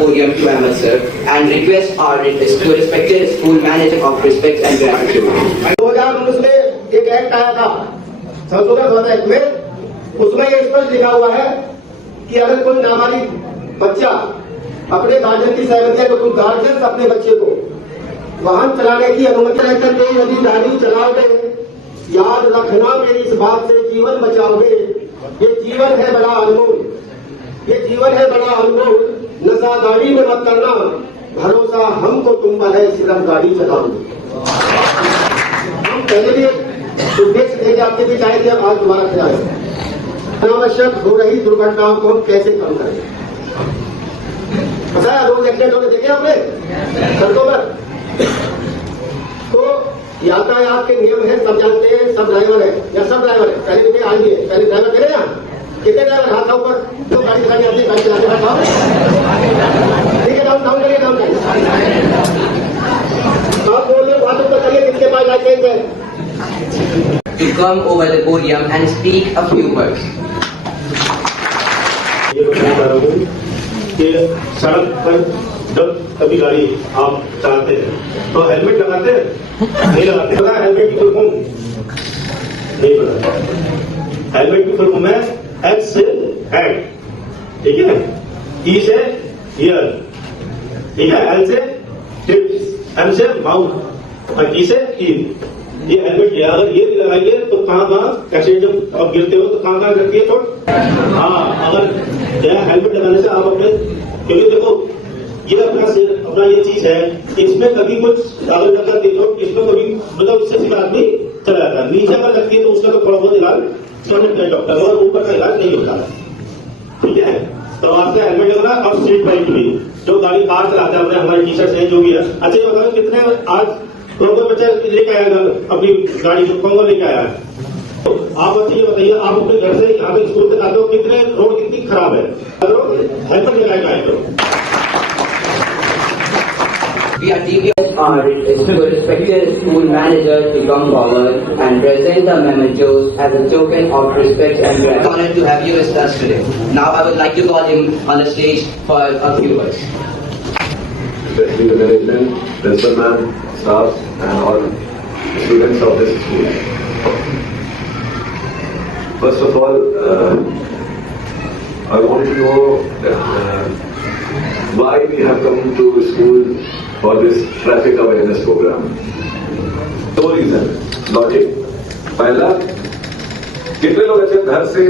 podium to Ahmed sir and request our to respected school manager of respect and gratitude. 2019 में एक act आया था संशोधन 2001 में, उसमें ये स्पष्ट लिखा हुआ है कि अगर कोई नाबालिग बच्चा अपने गार्जियन की सहमति है तो कोई गार्जियन अपने बच्चे को वाहन चलाने की अनुमति रहकर के यदि गाड़ी चलाओगे, याद रखना मेरी इस बात से जीवन बचाओगे। ये जीवन है बड़ा अनमोल, ये जीवन है बड़ा अनमोल। नशा गाड़ी में मत करना, भरोसा हमको तुम पर है, सिर्फ गाड़ी चलाओगे। हम पहले भी उद्देश्य थे कि आपके बीच आए थे, अब आज तुम्हारा ख्याल है अनावश्यक हो रही दुर्घटनाओं को हम कैसे कम करें। पता है रोज एक्सीडेंट होने देखे आपने सड़कों पर? तो यातायात के नियम है, सब जानते हैं, सब ड्राइवर है या सब ड्राइवर है। पहले मुझे आज भी है, पहले ड्राइवर करे ना, कितने ड्राइवर हाथ ऊपर जो गाड़ी चलानी आती है, गाड़ी चलाने हाथ ठीक है, डाउन करिए, डाउन करिए। आप बोल रहे बात ऊपर करिए, किसके पास लाइसेंस है? To come over the podium and speak a few words. ये बताना चाह रहा हूँ कि सड़क पर जब कभी गाड़ी आप चलाते हैं तो हेलमेट लगाते हैं नहीं लगाते? पता है हेलमेट की फुल फॉर्म? नहीं पता। हेलमेट की फुल फॉर्म है एच से हेड, ठीक है, ई से ईयर, ठीक है, एल से टिप्स, एम से माउथ और ई से ईद। ये हेलमेट लिया, अगर ये नहीं लगाइए तो कहाँ एक्सीडेंट जब आप गिरते हो तो कहाँ करती है चोट? हाँ, अगर हेलमेट लगाने से आप अपने, क्योंकि देखो ये अपना ये चीज है, इसमें कभी कुछ अगर लग जाती है चोट, इसमें कभी मतलब इससे सीधा आदमी चला जाता है। नीचे अगर लगती है तो उसका तो थोड़ा बहुत इलाज समझ सकते हैं डॉक्टर, और ऊपर का इलाज नहीं होता है, ठीक है। तो आपसे हेलमेट लगना और सीट बेल्ट भी, जो गाड़ी कार चलाते हैं, हमारे टीचर्स हैं जो भी है। अच्छा ये बताओ कितने आज लोगों बच्चे लेके आया अपनी गाड़ी को, कौन लेके आया है? तो आप ये बताइए, आप अपने घर से यहाँ पे स्कूल तक आते हो, कितने रोड कितनी खराब है, हेलमेट लगाए आए तो। We are deeply honored to respected school manager to come forward and present the mementos as a token of respect and gratitude. Honored to have you with us today. Now I would like to call him on the stage for a few words. Especially the management, principal ma'am, staff and all students of this school. First of all, I want to know why we have come to school for this traffic awareness program. दो reason logic. पहला, कितने लोग ऐसे घर से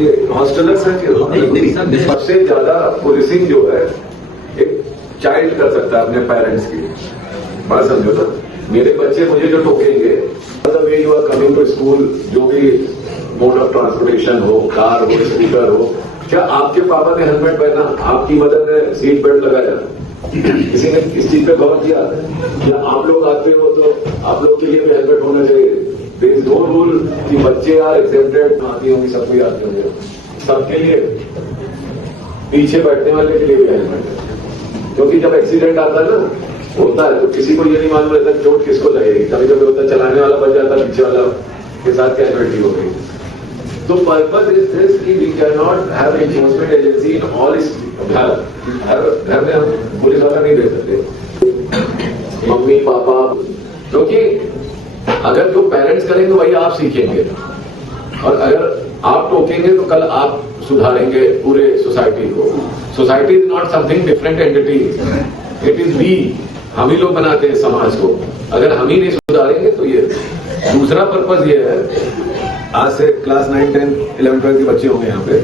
ये hostellers हैं कि सबसे ज्यादा पुलिसिंग जो है एक चाइल्ड कर सकता है अपने पेरेंट्स की। बात समझो ना, मेरे बच्चे मुझे जो टोकेंगे, the way you are coming to school, जो भी मोड ऑफ ट्रांसपोर्टेशन हो, कार हो, स्कूटर हो, क्या आपके पापा ने हेलमेट पहना, आपकी मदर ने सीट बेल्ट लगाया, किसी ने इस चीज पे गौर किया? या आप लोग आते हो तो आप लोग के लिए भी हेलमेट होना चाहिए? देयर इज नो रूल कि बच्चे आर एक्सेप्टेड, आती होंगी, सबको आते होंगे, सबके लिए, पीछे बैठने वाले के लिए भी हेलमेट है। क्योंकि जब एक्सीडेंट आता है ना, होता है तो किसी को ये नहीं मालूम रहता चोट किसको लगेगी। कभी कभी होता है चलाने वाला बच जाता, पीछे वाला के साथ क्या एडवर्टी हो गई। तो पर्पज इज दिस कि we can not have enforcement agency in all इस घर में हम पुलिस वाला नहीं दे सकते, मम्मी पापा, क्योंकि अगर जो पेरेंट्स करेंगे वही आप सीखेंगे, और अगर आप टोकेंगे तो कल आप सुधारेंगे पूरे सोसाइटी को। Society is not something different entity, it is we, हम ही लोग बनाते हैं समाज को। अगर हम ही नहीं सुधारेंगे तो ये दूसरा पर्पज ये है। आज से क्लास 9, 10, 11, 12 के बच्चे होंगे यहाँ पे,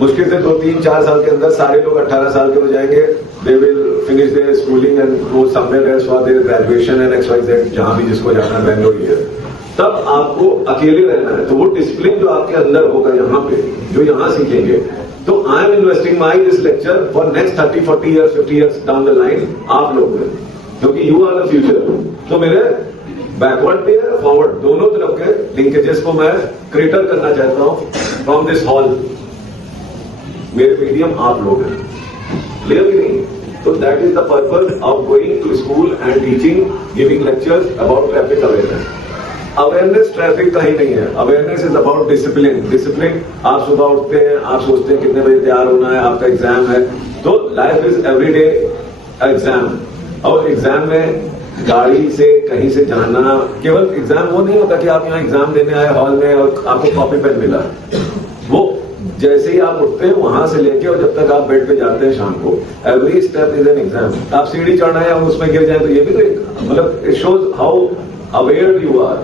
मुश्किल से 2, 3, 4 साल के अंदर सारे लोग 18 साल के हो जाएंगे। They will finish their schooling and go somewhere else for their graduation and XYZ, जहां भी जिसको जाना है, बैंगलोर है। तब आपको अकेले रहना है, तो वो डिसिप्लिन जो आपके अंदर होगा यहाँ पे, जो यहाँ सीखेंगे। तो I am investing my this lecture for next 30, 40 years, 50 years down the line, आप लोग में, क्योंकि यू आर द फ्यूचर। तो मेरे बैकवर्ड पे है, फॉरवर्ड, दोनों तरफ के लिंकेजेस को मैं क्रिएटर करना चाहता हूं फ्रॉम दिस हॉल। मेरे मीडियम आप लोग हैं, क्लियर भी नहीं? तो that is the purpose of going to school and teaching, giving lectures about traffic awareness. Awareness traffic का ही नहीं है। Awareness is about discipline. Discipline, आप सुबह उठते हैं, आप सोचते हैं कितने बजे तैयार होना है, आपका एग्जाम है, तो लाइफ इज एवरीडे एग्जाम। और एग्जाम में गाड़ी से कहीं से जाना, केवल एग्जाम वो नहीं होता कि आप यहाँ एग्जाम देने आए हॉल में और आपको कॉपी पेन मिला। वो जैसे ही आप उठते हैं वहां से लेके और जब तक आप बेड पे जाते हैं शाम को, every step is an exam. आप सीढ़ी चढ़ना है और उसमें गिर जाए तो ये भी तो एक, मतलब it shows how aware you are,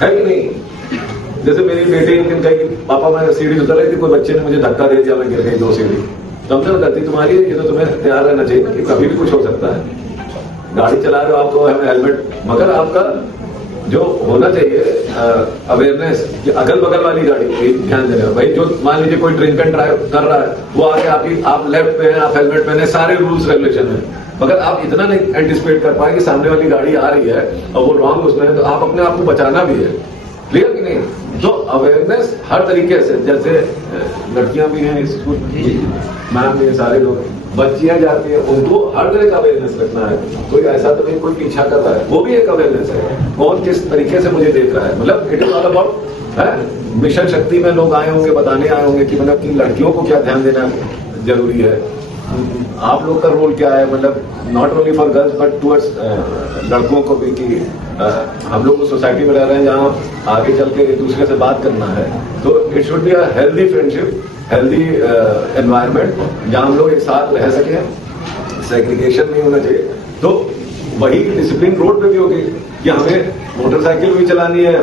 है कि नहीं? जैसे मेरी बेटी एक दिन कही, पापा मैं सीढ़ी उतर रही थी, कोई बच्चे ने मुझे धक्का दे दिया, मैं गिर गई 2 सीढ़ी। तो हमने गलती तुम्हारी है, ये तो तुम्हें तैयार रहना चाहिए कि कभी भी कुछ हो सकता है। गाड़ी चला रहे हो, आपको हेलमेट, मगर आपका जो होना चाहिए अवेयरनेस कि अगल बगल वाली गाड़ी ध्यान देना। भाई जो मान लीजिए कोई ड्रिंक एंड ड्राइव कर रहा है, वो आगे आप लेफ्ट पे हैं, आप हेलमेट पहने, सारे रूल्स रेगुलेशन है, मगर आप इतना नहीं एंटिसिपेट कर पाए कि सामने वाली गाड़ी आ रही है और वो रॉन्ग उसमें है, तो आप अपने आप को बचाना भी है। क्लियर कि नहीं? तो अवेयरनेस हर तरीके से, जैसे लड़कियां भी हैं स्कूल, मैम भी सारे लोग, बच्चियां जाती है, उनको हर तरह का अवेयरनेस रखना है। कोई ऐसा तो नहीं कोई पीछा कर रहा है, वो भी एक अवेयरनेस है। कौन किस तरीके से मुझे देख रहा है, मतलब it is all about mission शक्ति में लोग आए होंगे, बताने आए होंगे कि मतलब कि लड़कियों को क्या ध्यान देना जरूरी है, आप लोग का रोल क्या है, मतलब not only for girls but towards लड़कों को भी, कि हम लोग उस सोसाइटी में रह रहे हैं जहाँ आगे चल के एक दूसरे से बात करना है। तो it should be a healthy friendship, healthy environment जहां हम लोग एक साथ रह सके, सेग्रीगेशन नहीं होना चाहिए। तो वही डिसिप्लिन रोड पे भी होगी कि हमें मोटरसाइकिल भी चलानी है,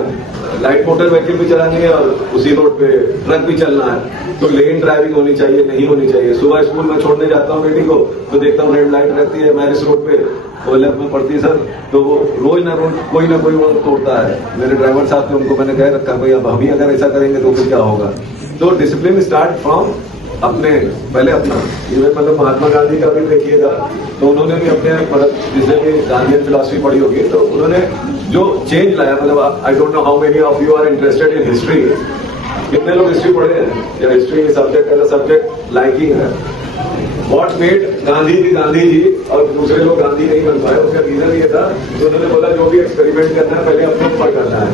लाइट मोटर व्हीकल भी चलानी है और उसी रोड पे ट्रक भी चलना है। तो लेन ड्राइविंग होनी चाहिए, नहीं होनी चाहिए। सुबह स्कूल में छोड़ने जाता हूँ बेटी को, तो देखता हूँ रेड लाइट रहती है मैरिज रोड पे, वो लेफ्ट में पड़ती है सर, तो वो रोज ना कोई वो तोड़ता है। मेरे ड्राइवर साहब थे, उनको मैंने कह रखा भाई अब हम ही अगर ऐसा करेंगे तो फिर क्या होगा। तो डिसिप्लिन स्टार्ट फ्रॉम अपने, पहले अपना। इवन मतलब महात्मा गांधी का भी देखिएगा, तो उन्होंने भी अपने, मतलब जिसने भी गांधीयन फिलॉसफी पढ़ी होगी, तो उन्होंने जो चेंज लाया, मतलब I don't know how many of you are interested in history. कितने लोग हिस्ट्री पढ़े हैं, या history subject as a subject liking है। व्हाट मेड गांधी जी और दूसरे लोग गांधी नहीं बन पाए, उसका रीजन ये था कि उन्होंने बोला जो भी एक्सपेरिमेंट करना है पहले अपने ऊपर करना है,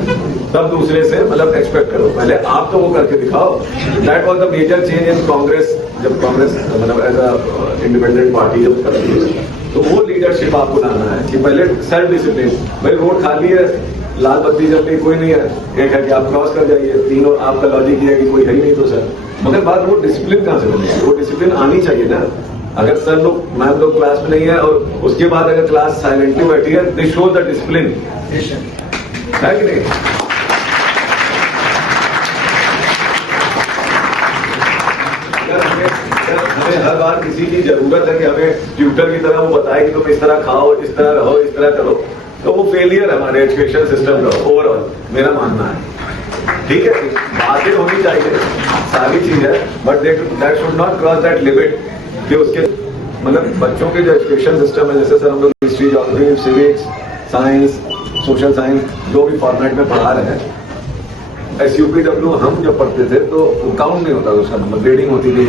तब दूसरे से मतलब एक्सपेक्ट करो, पहले आप तो वो करके दिखाओ। That was the major change in Congress, जब कांग्रेस मतलब एज अ इंडिपेंडेंट पार्टी जब करती है, तो वो लीडरशिप आपको लाना है कि पहले सेल्फ डिसिप्लिन। भाई रोड खाली है, लाल बत्ती जल रही, कोई नहीं है, एक है कि आप क्रॉस कर जाइए, तीनों आपका लॉजिक ये है कि कोई है ही नहीं तो सर, मगर बात वो डिसिप्लिन कहाँ से बनेगी, वो डिसिप्लिन आनी चाहिए ना। अगर सर लोग मैम लोग क्लास में नहीं है और उसके बाद अगर क्लास साइलेंटली बैठी है, दिस शो द डिसिप्लिन, है कि नहीं? हमें हर बार किसी की जरूरत है कि हमें ट्यूटर की तरह वो बताए कि तुम इस तरह खाओ, इस तरह रहो, इस तरह करो, तो वो फेलियर है हमारे एजुकेशन सिस्टम का ओवरऑल, मेरा मानना है। ठीक है, बातें होनी चाहिए, सारी चीज है, but that should not cross that limit कि उसके मतलब बच्चों के जो एजुकेशन सिस्टम है, जैसे सर हम लोग history, geography, civics, science, social science जो भी फॉर्मेट में पढ़ा रहे हैं, SUPW हम जब पढ़ते थे तो काउंट नहीं होता उसका नंबर, ग्रेडिंग होती थी,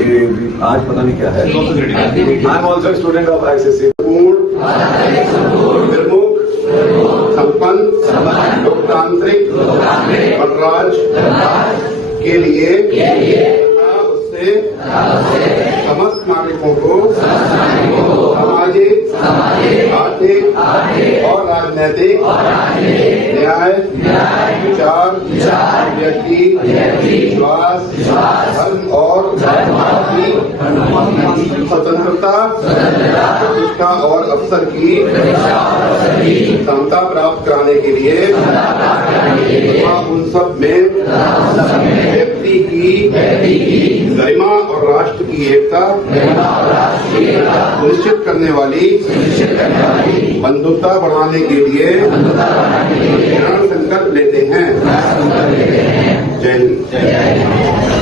आज पता नहीं क्या है। I am also student of ICSE। निर्मुख, संपन्न, लोकतांत्रिक, गणराज के लिए उससे समस्त नागरिकों को सामाजिक, आर्थिक और राजनैतिक न्याय, विचार, व्यक्ति, विश्वास, धर्म और स्वतंत्रता, प्रतिष्ठा और अवसर की क्षमता प्राप्त कराने के लिए तथा उन सब में व्यक्ति की गरिमा और राष्ट्र की एकता सुनिश्चित करने वाली बंधुता बढ़ाने के लिए दृढ़ संकल्प लेते हैं। जय हिंद।